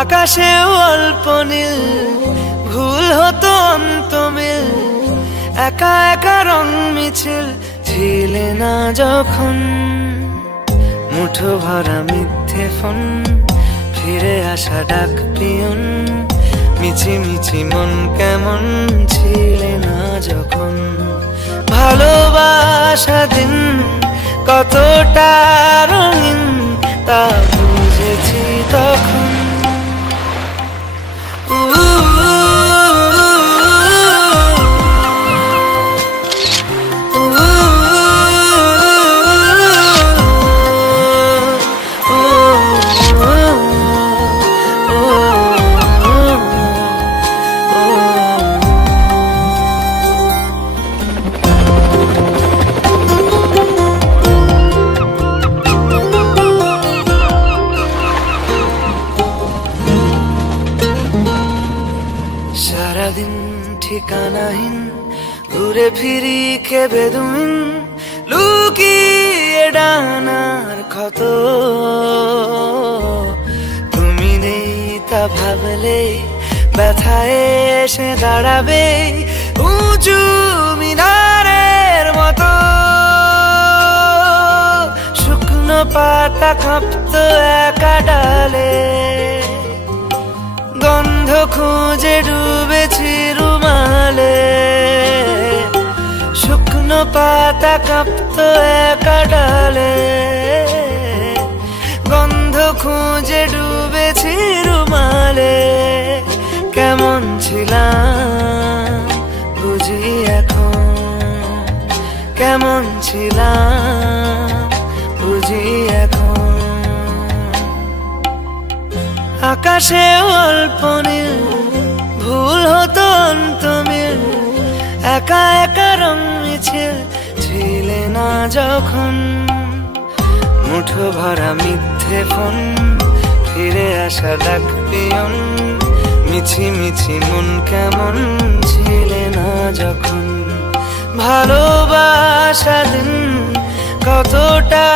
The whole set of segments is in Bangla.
আকাশে অল্প নীল ভুল হতো অন্ত মিল একা একা রং মিছিল ছিলে না যখন মুঠো ভরা মিথ্যে ফোন ফিরে আসা ডাক পিয়ন মিছি মিছি মন কেমন ছিলে না যখন ভালোবাসা দিন কতটা রঙিন তা বুঝেছি তখন সারাদিন ঠিকানাহীন ঘুরে ফিরি খেবে দুমিন লুকিয়ে ডানার ক্ষত তুমি নেই তা ভাবলে ব্যথায় এসে দাঁড়াবে উঁচু মিনারের মতো শুকনো পাতা কাঁপতো একা ডালে গন্ধ খুঁজে ডুবেছি রুমালে শুকনো পাতা কাঁপতো একা ডালে গন্ধ খুঁজে ডুবেছি রুমালে কেমন ছিলাম বুঝি এখন কেমন ছিলাম বুঝি এখন আকাশে অল্প নীল ভুল হতো অন্ত মিল একা একা রং মিছিল ছিলে না যখন মুঠো ভরা মিথ্যে ফোন ফিরে আসা ডাক পিয়ন মিছি মিছি মন কেমন ছিলে না যখন ভালোবাসা দিন কতটা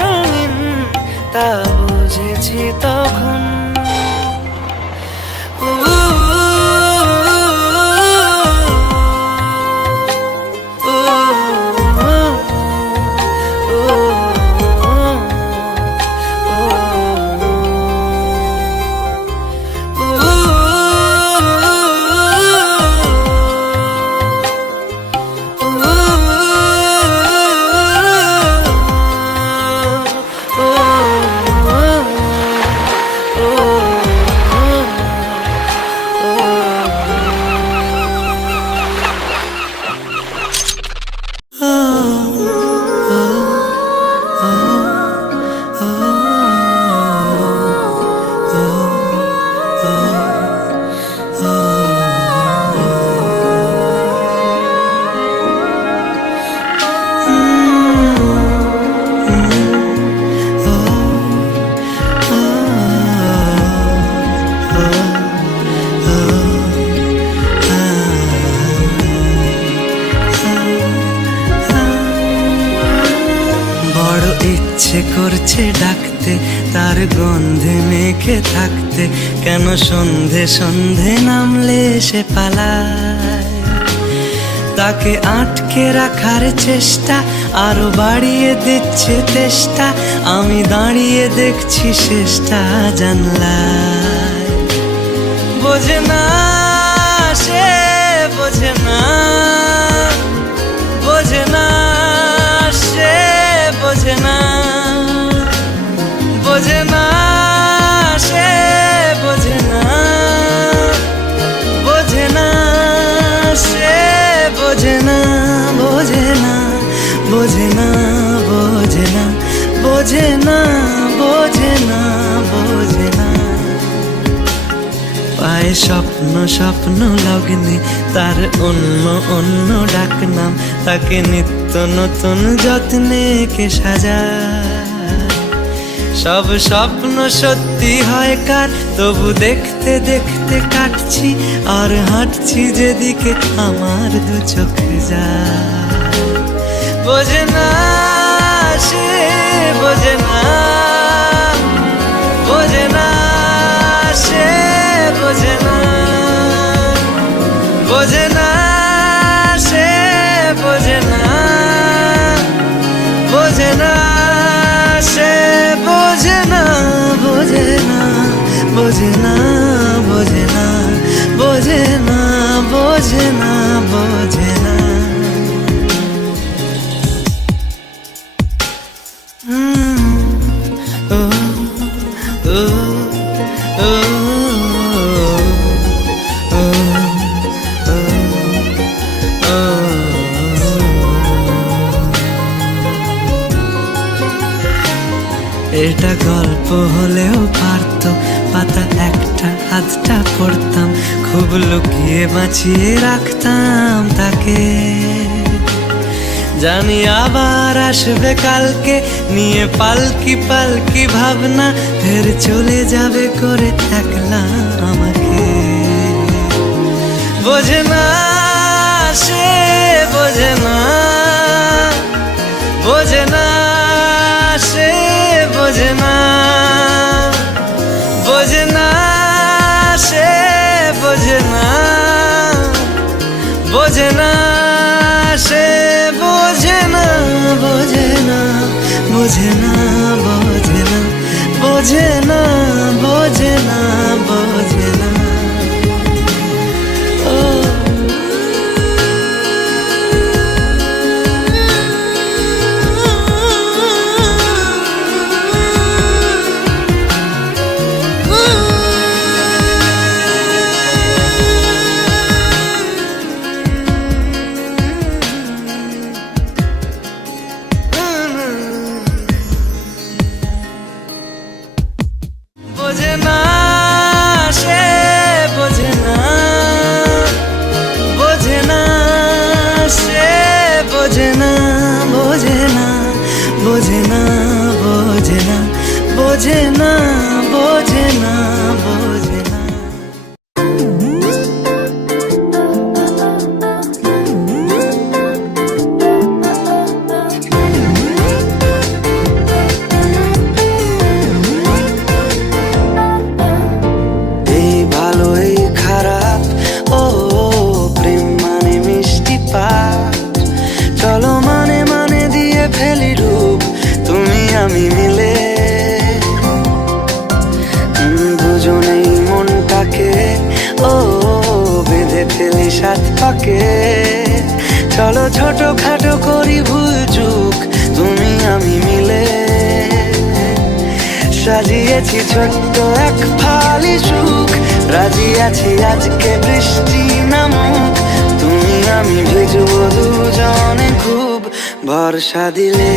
রঙিন তা বুঝেছি তখন ইচ্ছে করছে ডাকতে তার গন্ধে মেখে থাকতে কেন সন্ধে সন্ধে নামলে সে পালায় তাকে আটকে রাখার চেষ্টা আরো বাড়িয়ে দিচ্ছে তেষ্টা আমি দাঁড়িয়ে দেখছি শেষটা জানলায় বোঝে না সে বোঝে না বোঝে না সে বোঝে না বোঝে না সে যায় স্বপ্ন স্বপ্ন লগ্নে, তার অন্য অন্য ডাকনাম, তাকে নিত্য নতুন যত্নে কে সাজায়। সব স্বপ্ন সত্যি হয় কার, তবু দেখতে দেখতে কাটছি আর হাঁটছি যেদিকে আমার দু চোখ যায়। বোঝে না সে, বোঝে না, বোঝে না সে, বোঝে না, বোঝে না সে, বোঝে না, বোঝে না সে, বোঝে না, বোঝে না, বোঝে না, বোঝে না, বোঝে না, বোঝে না, বোঝে না। এটা গল্প হলেও পারত, পাতা একটা হাতটা পড়তাম, খুব লুকিয়ে বাঁচিয়ে রাখতাম তাকে। জানি আবার আসবে কালকে, নিয়ে পালকি পালকি ভাবনা, ফের চলে যাবে করে একলা আমাকে। বোঝে না সে, বোঝে না, বোঝে না সে, বোঝে না, বোঝে না সে, বোঝে না, বোঝে না সে, বোঝে না, বোঝে না, বোঝে না, বোঝে না, বোঝে না, বোঝে না, বোঝে না। বোঝে না সে, বোঝে না, বোঝে না সে, বোঝে না, বোঝে না, বোঝে না, বোঝে না, বোঝে না, বোঝে না, বোঝে না। চলো মানে মানে দিয়ে ফেলি রূপ তুমি আমি মিলে, দুজনেই মনটাকে ও বেঁধে ফেলি সাত পাকে। চলো ছোট খাটো করি ভুল চুক তুমি আমি মিলে, সাজিয়েছি ছোট্ট এক ফালি সুখ, রাজি আছি আজকে বৃষ্টি নামুক, তুমি আমি ভিজবো দুজনে খুব ভরসা দিলে।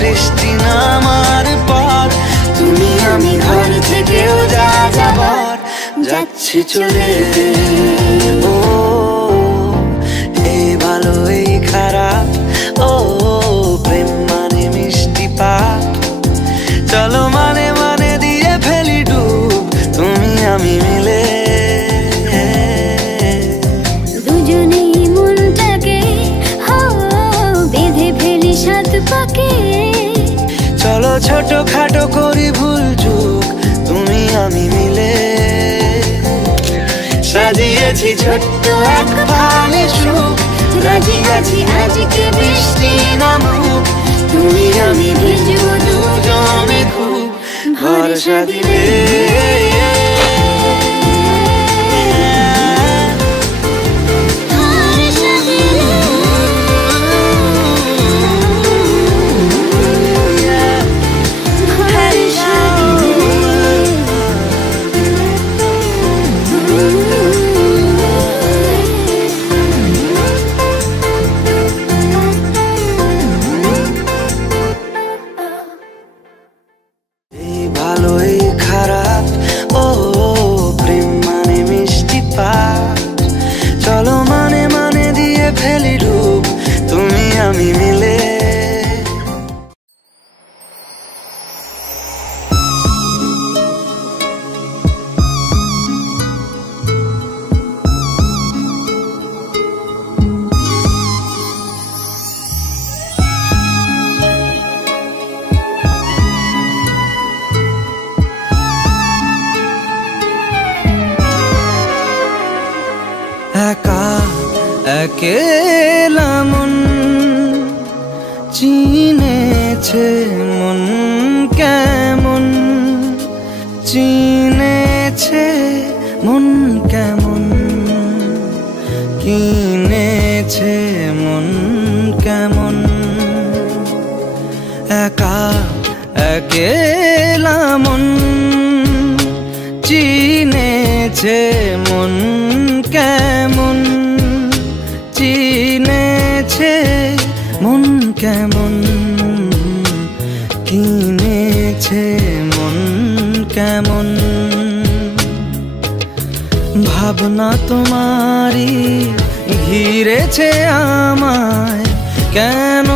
বৃষ্টি নামার পর তুমি আমি ঘর থেকেও যা যাবার যাচ্ছি চলে। ও এই ভালো এই খারাপ, ও প্রেম মানে মিষ্টি পাপ, চলো মানে মানে দিয়ে ফেলি ডুব তুমি আমি মিলে, দুজনেই মনটাকে বেঁধে ফেলি সাত পাকে। চলো ছোট খাটো করি ভুল চুক তুমি আমি মিলে, সাজিয়েছি ছোট্ট এক ফালি সুখ, রাজি আছি আজকে বৃষ্টি নামুক, তুমি আমি ভিজবো দুজনে খুব ভরসা দিলে। ভালোই খারাপ ও প্রেম মানে মিষ্টি পাঠ, চলো মানে মানে দিয়ে ফেলি রূপ তুমি আমি মিলে। একা একেলা মন চিনেছে মন কেমন, চিনেছে মন কেমন, কিনেছে মন কেমন। একা একেলা মন চিনেছে মন কেমন, চিনেছে মন কেমন, কিনেছে মন কেমন। ভাবনা তোমারই ঘিরেছে আমায় কেন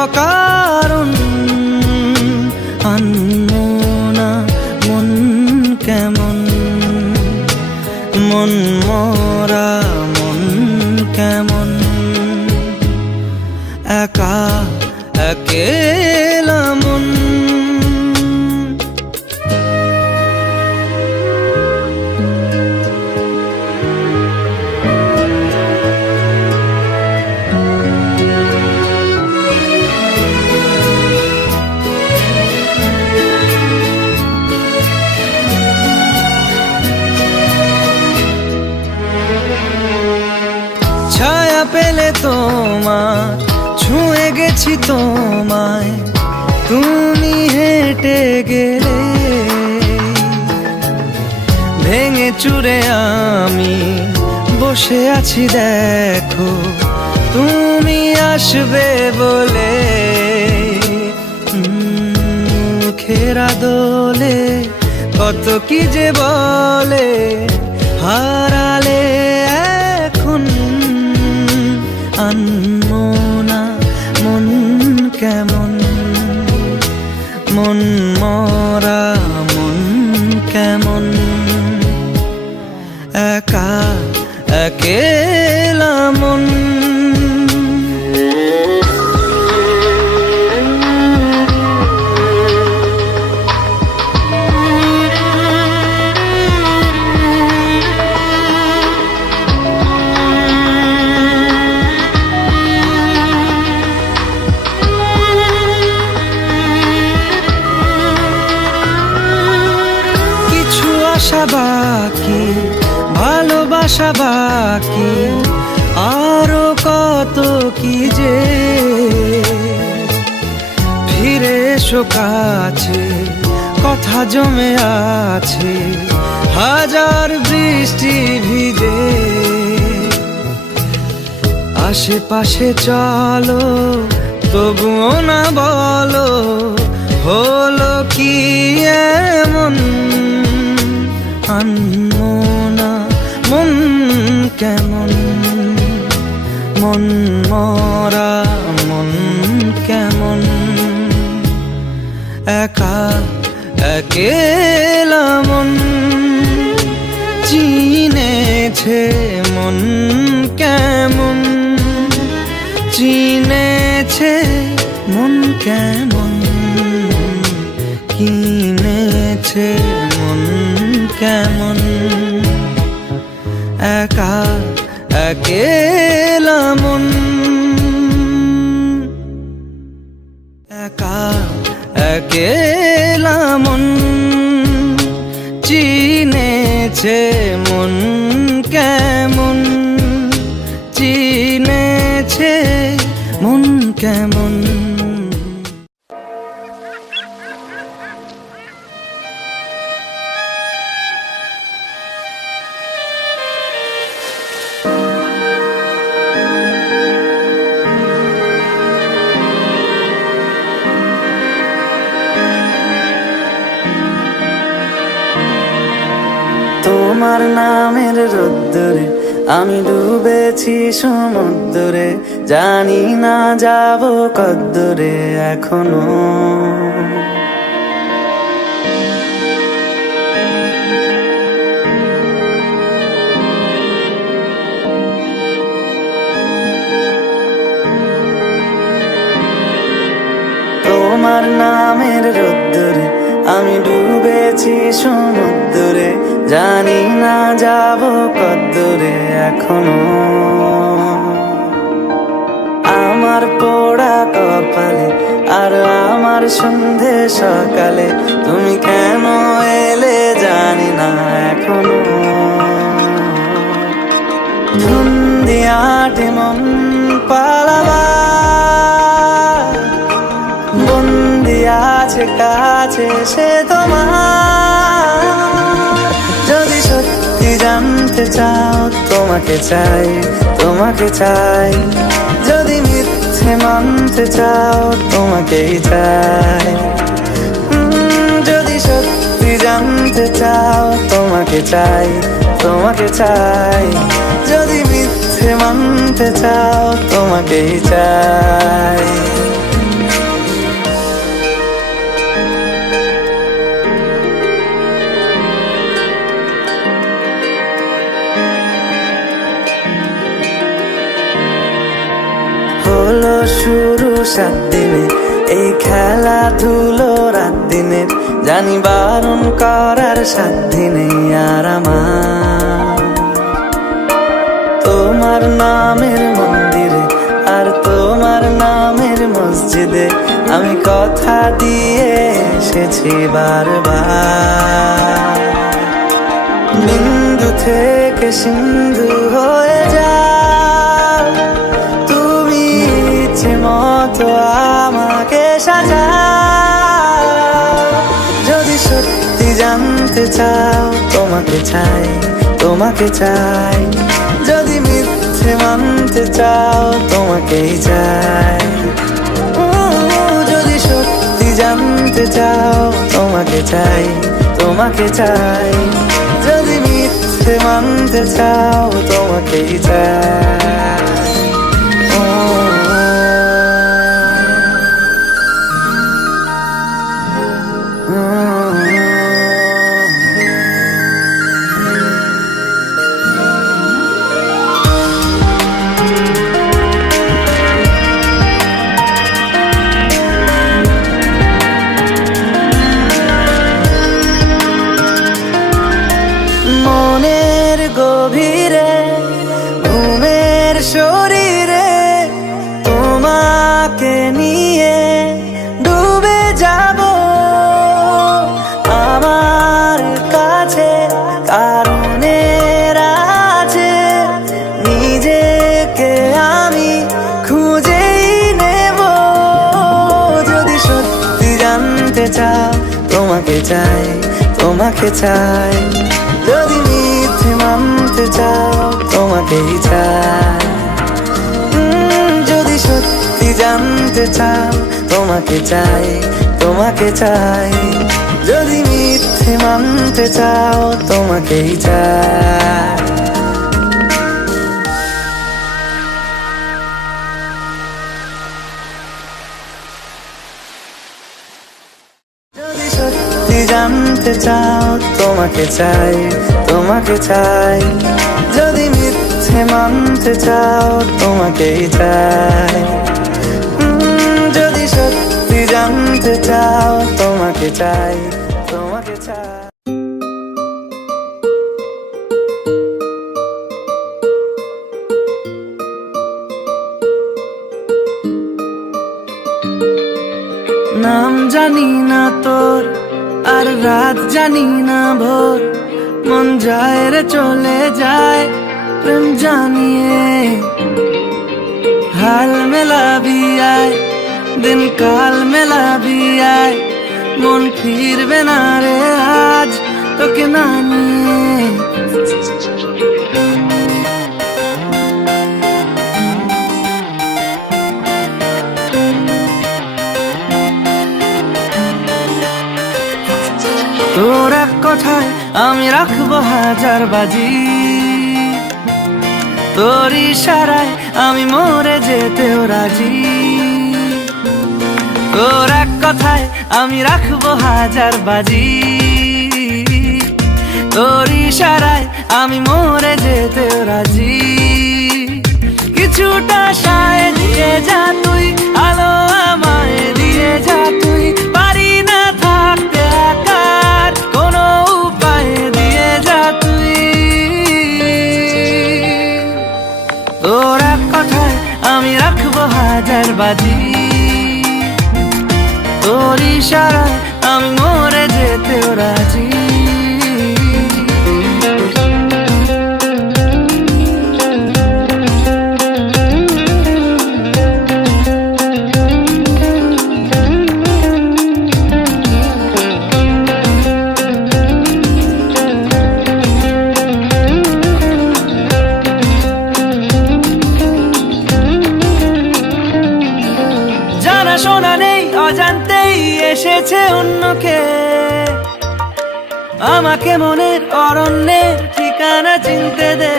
অকারণ, আনমনা মন কেমন, মন মরা মন কেমন। একা একেলা মন। ছায়া পেলে তোমার ছুঁয়ে গেছি তোমায়, তুমি হেঁটে গেলে ভেঙে চুরে আমি বসে আছি দেখো তুমি আসবে বলে। মুখের দোলে কত কি যে বলে, হারালে এখন আনমনা মন কেমন, মন মরা মন কেমন। একা একেলা মন। আশা বাকি ভালোবাসা বাকি আরো কত কি যে, ফিরে এসো কাছে কথা জমে আছে হাজার বৃষ্টি ভিজে। আশেপাশে চলো তবুও না বলো হলো কি এমন, আনমনা মন কেমন, মন মরা মন কেমন। একা একেলা মন চিনেছে মন কেমন, চিনেছে মন কেমন, কিনেছে মন কেমন। একা একেলা মন, একা একেলা মন চিনেছে মন কেমন, চিনেছে মন কেমন। তোমার নামের রোদ্দুরে আমি ডুবেছি সমুদ্রে, জানি না যাব কদ্দুরে এখনো। তোমার নামের রোদ্দুরে আমি ডুবেছি সমুদ্রে, জানি না যাব কদ্দুরে এখনো। আমার পোড়া কপালে আর আমার সন্ধে সকালে তুমি কেন এলে জানি না এখনো। ধুন্দিয়াটে মন পালাবা বন্দি আছে কাছে সে তোমার। যদি সত্যি জানতে চাও তোমাকে চাই, তোমাকে চাই। যদি মিথ্যে মানতে চাও তোমাকেই চাই। যদি সত্যি জানতে চাও তোমাকে চাই, তোমাকে চাই। যদি মিথ্যে মানতে চাও তোমাকেই চাই। হলো শুরু 7 দিনে এই খেলাধুলো রাত দিনের, জানি বারণ করার সাধ্য নেই আর আমার। তোমার নামের মন্দিরে আর তোমার নামের মসজিদে আমি কথা দিয়ে এসেছি বারবার। বিন্দু থেকে সিন্ধু হয়ে যাও তুমি ইচ্ছে মতো আমাকে সাজাও। যদি সত্যি জানতে চাও তোমাকে চাই, তোমাকে চাই। যদি মিথ্যে মানতে চাও তোমাকেই চাই। যদি সত্যি জানতে চাও তোমাকে চাই, তোমাকে চাই। যদি মিথ্যে মানতে চাও তোমাকেই চাই। মনের গভীরে ঘুমের শরীরে তোমাকে নিয়ে ডুবে যাব। আমার কাছে কারণের আছে, নিজেকে আমি খুঁজেই নেব। যদি সত্যি জানতে চাও তোমাকে চাই, তোমাকে চাই। যদি মিথ্যে মানতে চাও তোমাকেই চাই। যদি সত্যি জানতে চাও তোমাকে চাই, তোমাকে চাই। যদি মিথ্যে মানতে চাও তোমাকেই চাই। যদি সত্যি জানতে চাও তোমাকে চাই, তোমাকে চাই। যদি মিথ্যে মানতে চাও তোমাকেই চাই। যদি সত্যি জানতে চাও তোমাকে চাই, তোমাকে চাই। নাম জানি না তোর, আর রাত জানি না ভোর, মন যায় রে চলে যায় প্রেম জানিয়ে। हाल मेला भी आए दिन काल मेला भी आए, मन फिर बेना रे आज तो के नानिए। তোর এক কথায় আমি রাখবো হাজার বাজি, তোর ইশারায় আমি মরে যেতেও রাজি। তোর এক কথায় আমি রাখবো হাজার বাজি, তোর ইশারায় আমি মরে যেতেও রাজি। কিছুটা সায় দিয়ে যা তুই, আলো আমায় দিয়ে যা তুই, পারি না থাকতে একার কোনো উপায় দিয়ে যা তুই। তোর এক কথায় আমি রাখবো হাজার বাজি, তোর ইশারায় আমি মরে যেতেও রাজি। শোনা নেই অজান্তেই এসেছে অন্যকে, আমাকে মনের অরণ্যের ঠিকানা চিনতে দে।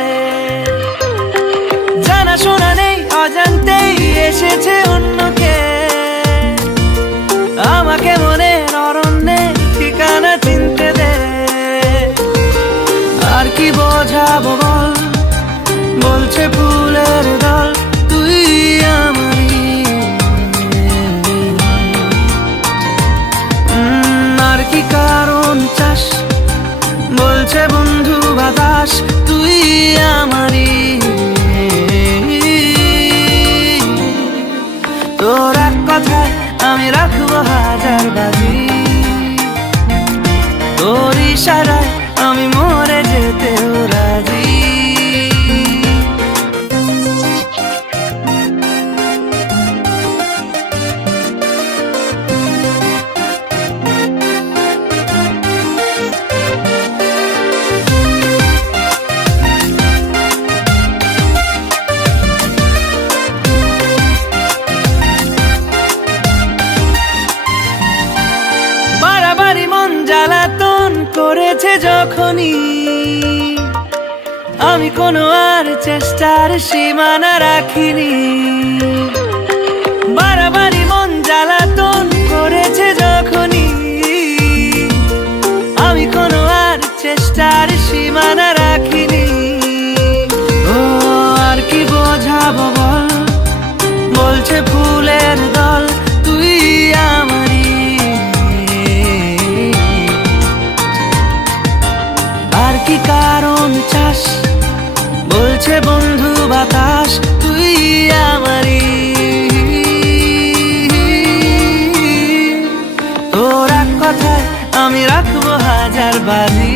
জানা শোনা নেই অজান্তেই এসেছে অন্যকে, আমাকে মনের অরণ্যের ঠিকানা চিনতে দে। আর কি বোঝাবো বল, বলছে ফুলের দল তুই আমারই। আর কি কারণ চাস, বলছে বন্ধু বাতাস তুই আমারই। তোর এক কথায় আমি রাখবো হাজার বাজি, তোর ইশারায় আমি মরে যেতেও রাজি। বাড়াবাড়ি মন জ্বালাতন করেছে যখনই, আমি কোনো আর চেষ্টার সীমানা রাখিনি। বাড়াবাড়ি মন জ্বালাতন করেছে যখনই, আমি কোনো আর চেষ্টার সীমানা রাখিনি। ও আর কি বোঝাবো বল, বলছে ফুলের দল তুই আমারই। আর কি কারণ চাস, বলছে বন্ধু বাতাস তুই আমারই। তোর এক কথায় আমি রাখবো হাজার বাজি,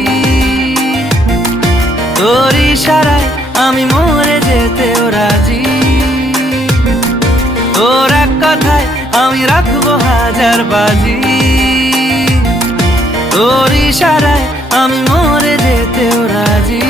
তোর ইশারায় আমি মরে যেতেও রাজি। তোর এক কথায় আমি রাখবো হাজার বাজি, তোর ইশারায় আমি মরে যেতেও রাজি।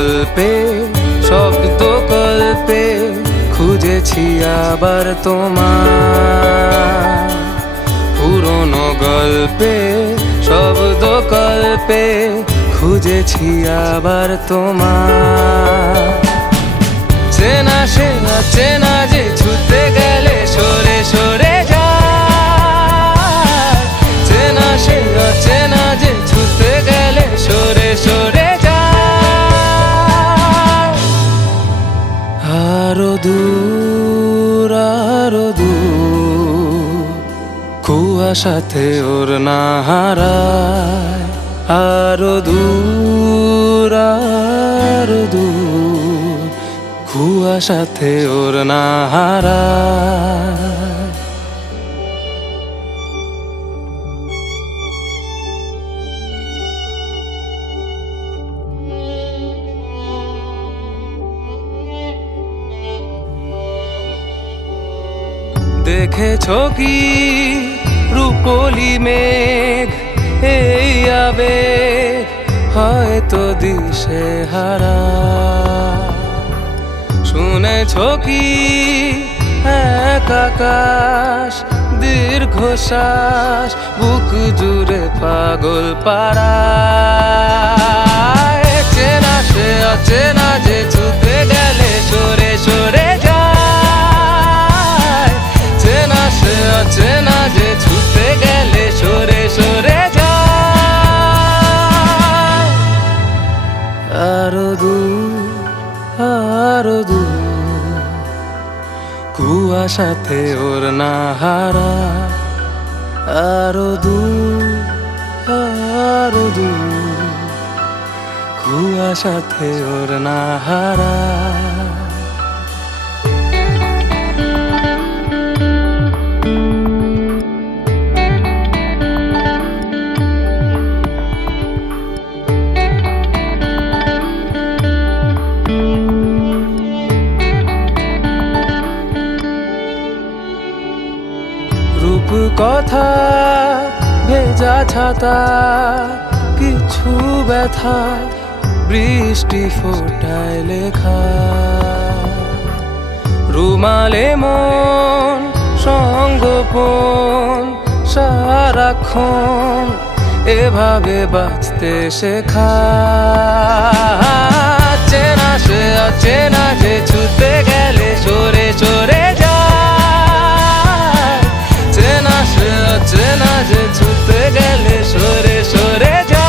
গল্পে শব্দ কল্পে খুঁজেছি আবার তোমার। পুরনো গল্পে শব্দ কল্পে খুঁজেছি আবার তোমার। চেনা সে চেনা যে ছুটে গেলে সরে সরে যায়। চেনা সে চেনা যে ছুটে গেলে সরে সরে যায়। আরো দূর আরো দূর কুয়াশাতে ওর না হারায়। আরো দূর আরো দূর কুয়াশাতে ওর না হারায়। দেখেছো কি রূপলি মেঘ এই আবেগ হয়তো দিশে হারা। শুনেছো কি এক আকাশ দীর্ঘশ্বাস বুক জুড়ে পাগল পাড়া। চেনা সে অচেনা যে ছুটে গেলে সরে সরে যায়। চেনা সে অচেনা যে ছুটে গেলে সরে সরে যায়। আরো দূর আরো দূর কুয়াশাতে ওর না হারা। আরো দূর আরো দূর কুয়াশাতে ওর না হারা। কথা ভেজা ছাতা কিছু ব্যথা বৃষ্টি ফোটায় লেখা। রুমালে মন সঙ্গোপন সারাক্ষণ এভাবে বাঁচতে শেখা। চেনা সে অচেনা যে ছুটে গেলে সরে সরে যায়। চেনা সে অচেনা যে ছুটে গেলে সরে সরে যায়।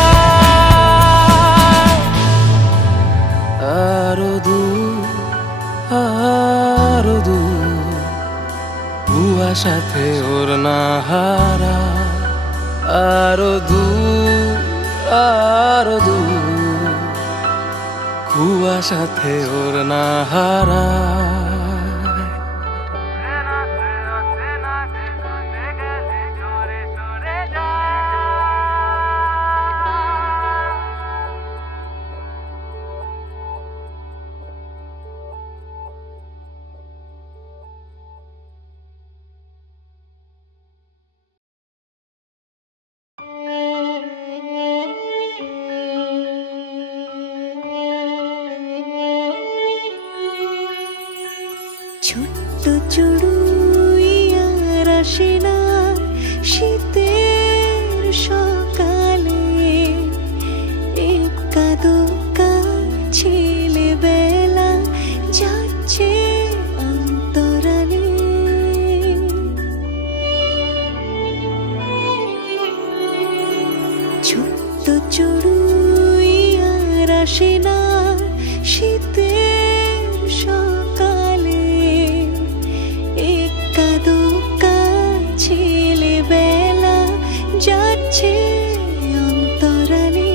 আরো দূর আরো দূর কুয়াশাতে ওর না হারা। আরো দূর আরো দূর কুয়াশাতে ওর না হারা। ছোট্ট চড়ুইয়া আসে না শীতের সকালে। একা দোকা ছেলেবেলা যাচ্ছে অন্তরালে। ছোট্ট চড়ুইয়া আসে না শীতের সকালে। একা দোকা ছেলেবেলা যাচ্ছে অন্তরালে।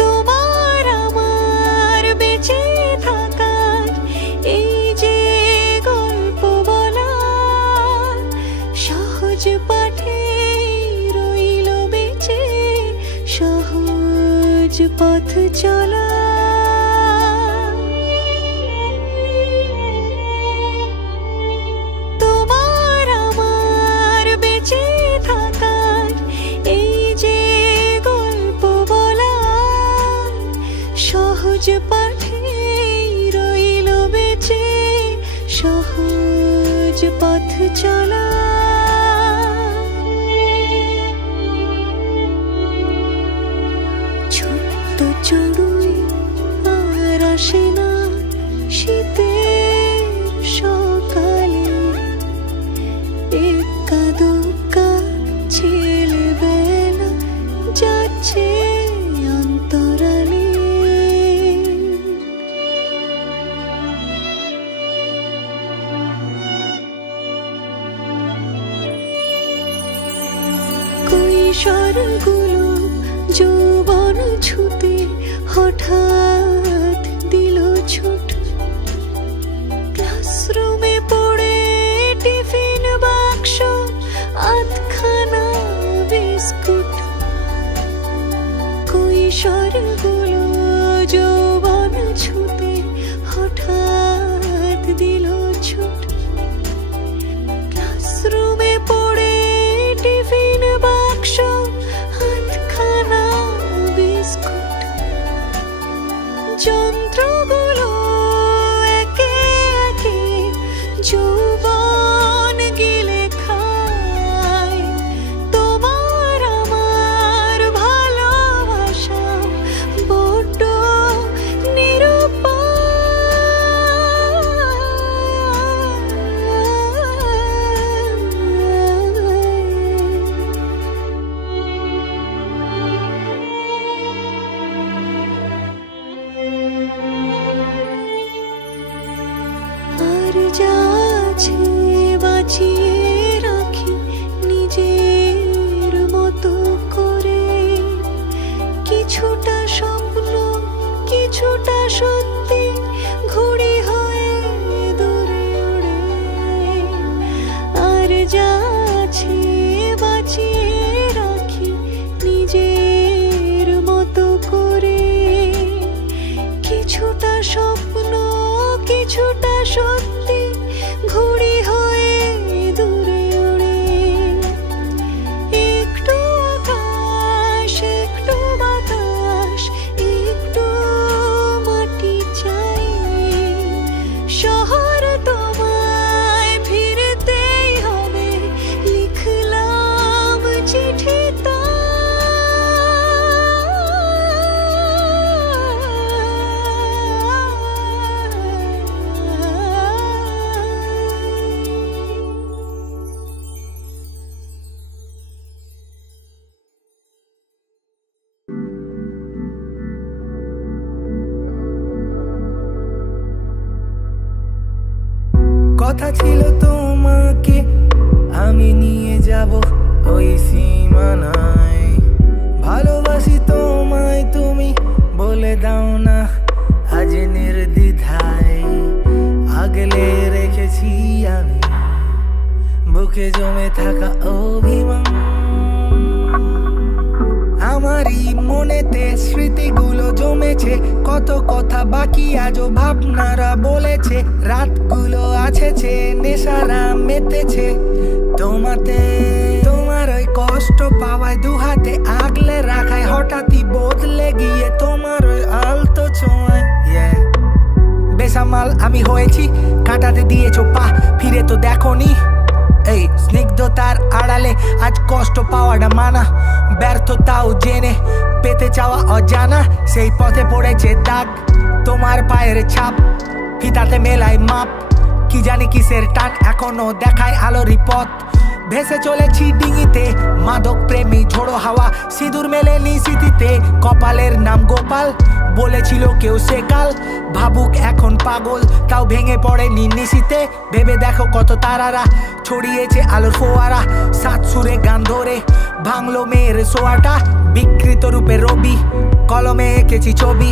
তোমার আমার বেঁচে থাকার এই যে গল্প বলা সহজ পাঠে রইল বেঁচে সহজ পথ চলা। তোমার আমার বেঁচে থাকার এই যে গল্প বলা সহজ পথ চলা ছোট্ট চড়ুই আর আসে না শীতের সকালে একা দুকা ছেলেবেলা যাচ্ছে অন্তরালে কৈশোরগুলো যৌবন ছুতে হঠাৎ দিল ছুট ক্লাসরুমে পড়ে টিফিন বাক্স আধখানা বিস্কুট কৈশোরগুলো যৌবন ছুতে হঠাৎ দিল ছুট ক্লাসরুমে পড়ে টিফিন বাক্স আধখানা বিস্কুট যন্ত্রগুলো একে একে যৌবন গিলে খায় তোমার আমার ভালোবাসা বড্ড আর যা আছে বাঁচিয়ে রাখি নিজের মতো করে কিছুটা স্বপ্ন কিছুটা সত্যি ঘুড়ি হয়ে দূরে উড়ে আর যা আছে বাঁচিয়ে রাখি নিজের মতো করে কিছুটা স্বপ্ন কিছুটা সত্যি ঘুড়ি হয়ে দূরে উড়ে একটু আকাশ একটু বাতাস একটু মাটি চাই শহর তোমায় ফিরতেই হবে লিখলাম চিঠি কথা ছিল তোমাকে আমি নিয়ে যাব ওই সীমানায় ভালোবাসি তোমায় তুমি বলে দাও না আজ নির্দ্বিধায় আগলে রেখেছি আমি বুকে জমে থাকা অভিমান আমারই মনেতে স্মৃতিগুলো জমেছে কত কথা বাকি আজও ভাবনারা বলেছে রাতগুলো আছেছে নেশারা মেতেছে তোমাতে তোমার ওই কষ্ট পাওয়ায় দুহাতে আগলে রাখায় হঠাৎই বদলে গিয়ে তোমার ওই আলতো ছোঁয়ায় বেসামাল আমি হয়েছি কাটাতে দিয়েছো পা ফিরে তো দেখোনি এই স্নিগ্ধতার আড়ালে আজ কষ্ট পাওয়াটা মানা ব্যর্থতাও জেনে পেতে চাওয়া অজানা সেই পথে পড়েছে দাগ তোমার পায়ের ছাপ ফিতাতে মেলায় মাপ কি জানি কিসের টান এখনো দেখায় আলোরই পথ ভেসে চলেছি ডিঙিতে মাদক প্রেমী ঝোড়ো হাওয়া সিঁদুর মেলেনি স্মৃতিতে কপালের নাম গোপাল বলেছিল কেউ সেকাল ভাবুক এখন পাগল তাও ভেঙে পড়েনি নিশিতে ভেবে দেখো কত তারারা ছড়িয়েছে আলোর ফোয়ারা সাত সুরে গান ধরে ভাঙলো মেয়ের সোয়াটা বিকৃত রূপে রবি কলমে এঁকেছি ছবি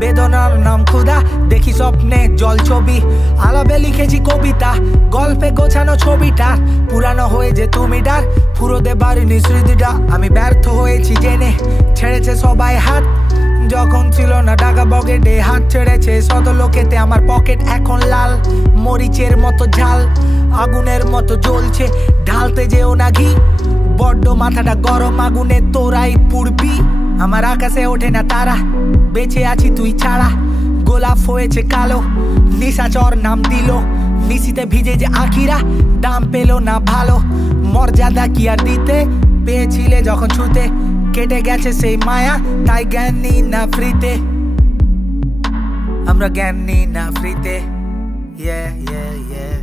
বেদনার নাম ক্ষুধা দেখি স্বপ্নে জল ছবি আলাপে লিখেছি কবিতা গল্পে গোছানো ছবিটা পুরানো হয়ে যে তুমি ডার ফুরোতে পারিনি স্মৃতিটা আমি ব্যর্থ হয়েছি জেনে ছেড়েছে সবাই হাত যখন ছিল না টাকা পকেটে হাত ছেড়েছে শত লোকেতে আমার পকেট এখন লাল মরিচের মতো ঝাল আগুনের মতো জ্বলছে ঢালতে যেও না ঘি বড্ড মাথাটা গরম আগুনে তোরাই পুড়বি আমার আকাশে ওঠে না তারা বেঁচে আছি তুই ছাড়া গোলাপ হয়েছে কালো নিশাচর নাম দিল নিশিতে ভিজে যে আখিরা দাম পেল না ভালো মর্যাদা কি আর দিতে পেয়েছিলে যখন ছুতে কেটে গেছে সেই মায়া তাই জ্ঞান নিই না ফ্রিতে আমরা জ্ঞান নিই না ফ্রিতে yeah yeah yeah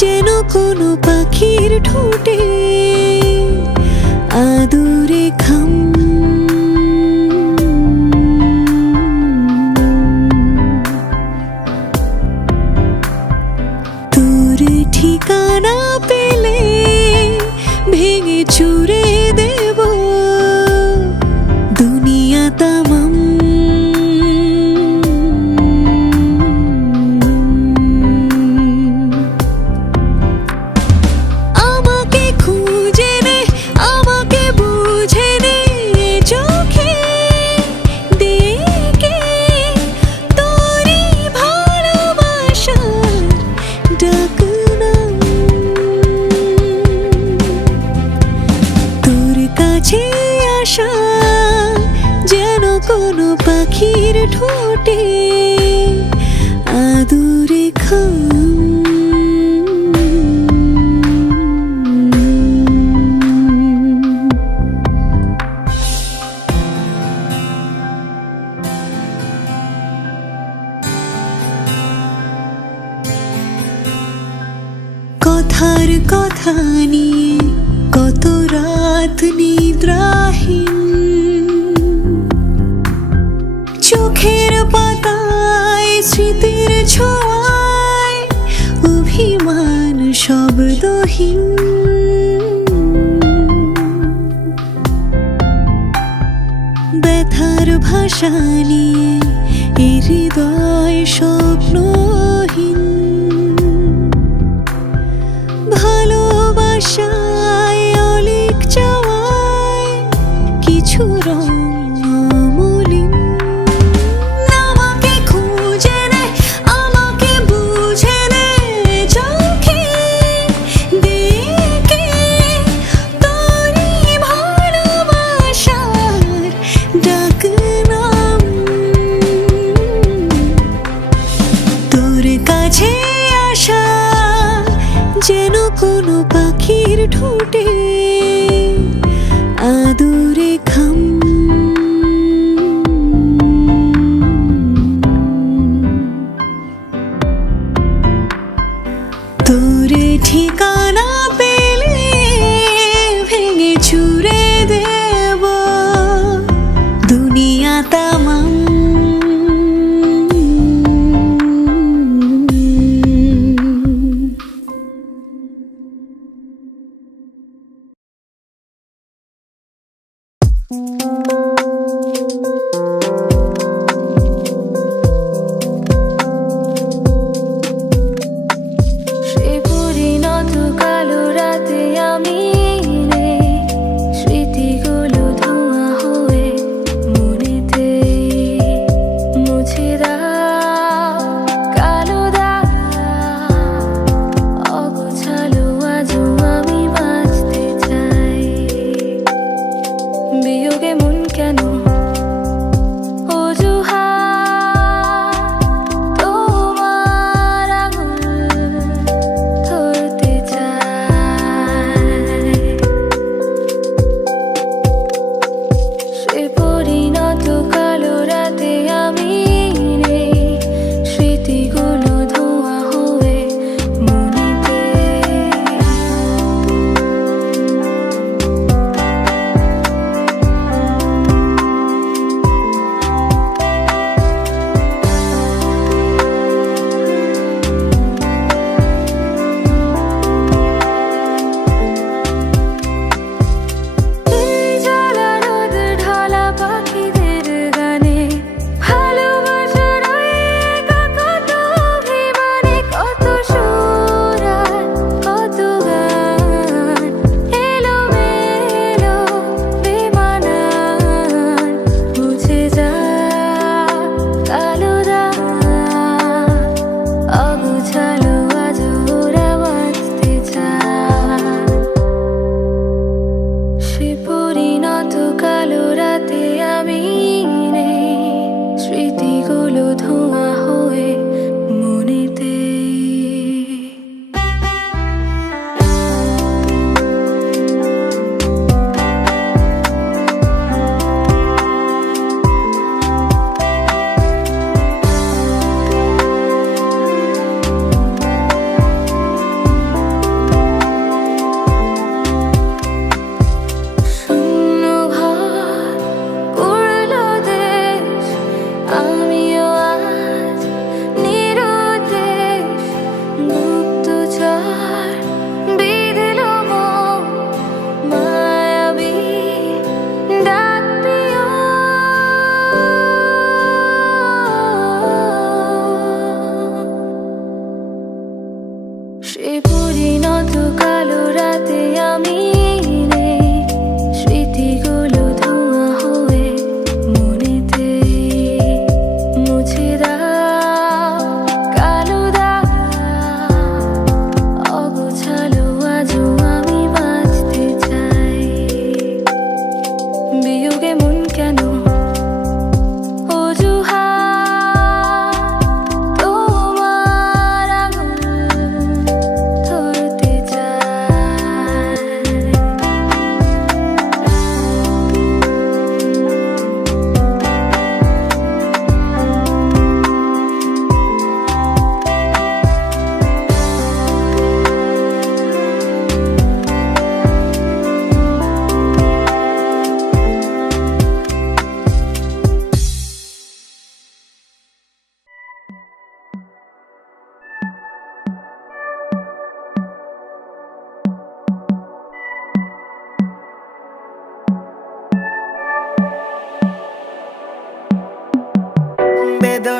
যেন কোনো পাখির ঠোঁটে আদুরে খাম তোর ঠিকানা পেলে ভেঙে চুরে দেব দুনিয়া তামাম যেন কোনো পাখির ঠোঁটে আদুরে খাম কথার কথা নিয়ে কত রাত নিদ্রাহীন চোখের পাতায় স্মৃতির ছোঁয়ায় অভিমান শব্দহীন ব্যথার ভাষা নিয়ে এ হৃদয় স্বপ্নহীন ভালোবাসায় অলিক চাওয়ায় কিছু রং অমলিন আমাকে খুঁজে নে আমাকে বুঝে নে চোখে দেখে তোরই ভালোবাসার ডাক নাম তোর কাছে আসা যেন কোনো পাখির ঠোঁটে আদুরে খাম তোরে ঠিকানা পেলে ভেঙে চুরে দেব দুনিয়া তামাম সে পরিণত কালো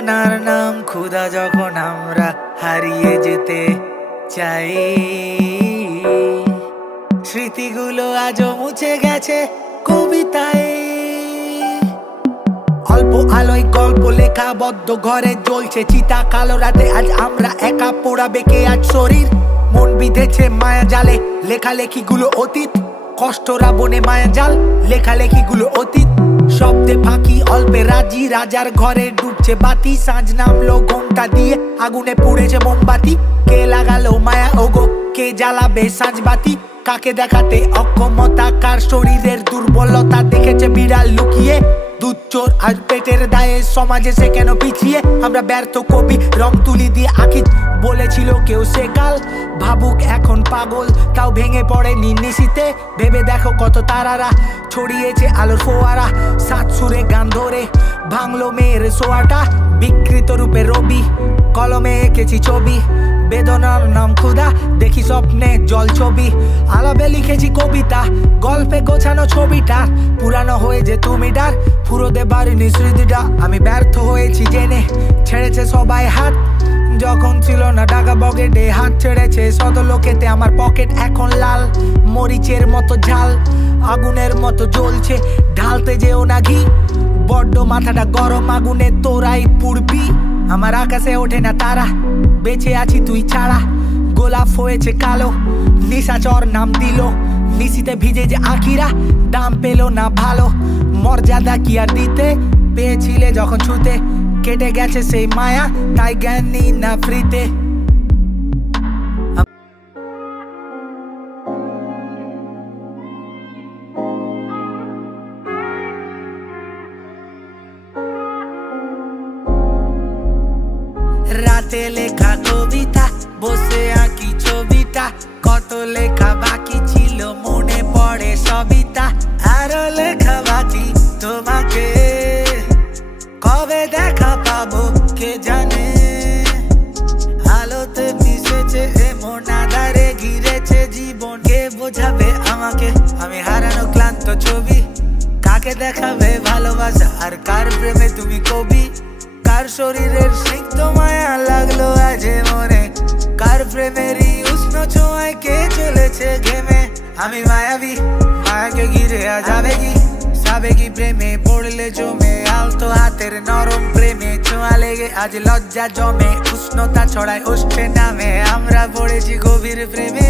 বেদনার নাম ক্ষুধা যখন আমরা হারিয়ে যেতে চাই স্মৃতিগুলো আজও মুছে গেছে কবিতায় অল্প আলোয় গল্প লেখা বদ্ধ ঘরে জ্বলছে চিতা কালো রাতে আজ আমরা একা পোড়াবে কে আজ শরীর মন বিঁধেছে মায়া জালে লেখালেখিগুলো অতীত কষ্টরা বনে মায়া জাল লেখালেখিগুলো অতীত শব্দে ফাঁকি অল্পে রাজি রাজার ঘরে ডুবছে বাতি সাঁঝ নামলো ঘন্টা দিয়ে আগুনে পুড়েছে মোমবাতি কে লাগালো মায়া ওগো কে জ্বালাবে সাঁঝ বাতি কাকে দেখাতে অক্ষমতা কার শরীরের দুর্বলতা দেখেছে বিড়াল লুকিয়ে দুধ চোর আজ পেটের দায়ে সমাজে সে কেন পিছিয়ে আমরা ব্যর্থ কবি রং তুলি দিয়ে আঁকি বলেছিল কেউ সে কাল ভাবুক এখন পাগল তাও ভেঙে পড়ে নিশিতে ভেবে দেখো কত তারারা ছড়িয়েছে আলোর ফোয়ারা সাত সুরে গান ধরে ভাঙলো মেয়ের সোয়াটা বিকৃত রূপে রবি কলমে এঁকেছি ছবি বেদনার নাম ক্ষুধা দেখি স্বপ্নে জল ছবি আলাপে লিখেছি কবিতা গল্পে গোছানো ছবিটা পুরানো হয়ে যে তুমি ডার ফুরোতে পারিনি স্মৃতিটা আমি ব্যর্থ হয়েছি জেনে ছেড়েছে সবাই হাত যখন ছিল না টাকা পকেটে হাত ছেড়েছে শত লোকেতে আমার পকেট এখন লাল মরিচের মতো ঝাল আগুনের মতো জ্বলছে ঢালতে যেও না ঘি বড্ড মাথাটা গরম আগুনে তোরাই পুড়বি আমার আকাশে ওঠে না তারা বেঁচে আছি তুই ছাড়া গোলাপ হয়েছে কালো নিশাচর নাম দিল নিশিতে ভিজে যে আখিরা দাম পেলো না ভালো মর্যাদা কি আর দিতে পেয়েছিলে যখন ছুতে কেটে গেছে সেই মায়া তাই জ্ঞান নি না ফ্রিতে রাতে লেখা কবিতা বসে আঁকি ছবিটা কত লেখা বাকি ছিল মনে পড়ে সবিতা আরো লেখা বাকি তোমাকে কবে দেখা পাবো কে জানে আলোতে মিশেছে এমন আধারে ঘিরেছে জীবন কে বোঝাবে আমাকে আমি হারানো ক্লান্ত ছবি কাকে দেখাবে ভালোবাসা আর কার প্রেমে তুমি কবি কার শরীরের সিক্ত মায়া লাগলো আজ মনে কার প্রেমেরই উষ্ণ ছোঁয়ায় কে চলেছে ঘেমে আমি মায়াবী মায়াকে ঘিরে আজ আবেগী সাবেগী প্রেমে পড়লে জমে আলতো হাতের নরম প্রেমে ছোঁয়া লেগে আজ লজ্জা জমে উষ্ণতা ছড়ায় উষ্ঠে নামে আমরা পড়েছি গভীর প্রেমে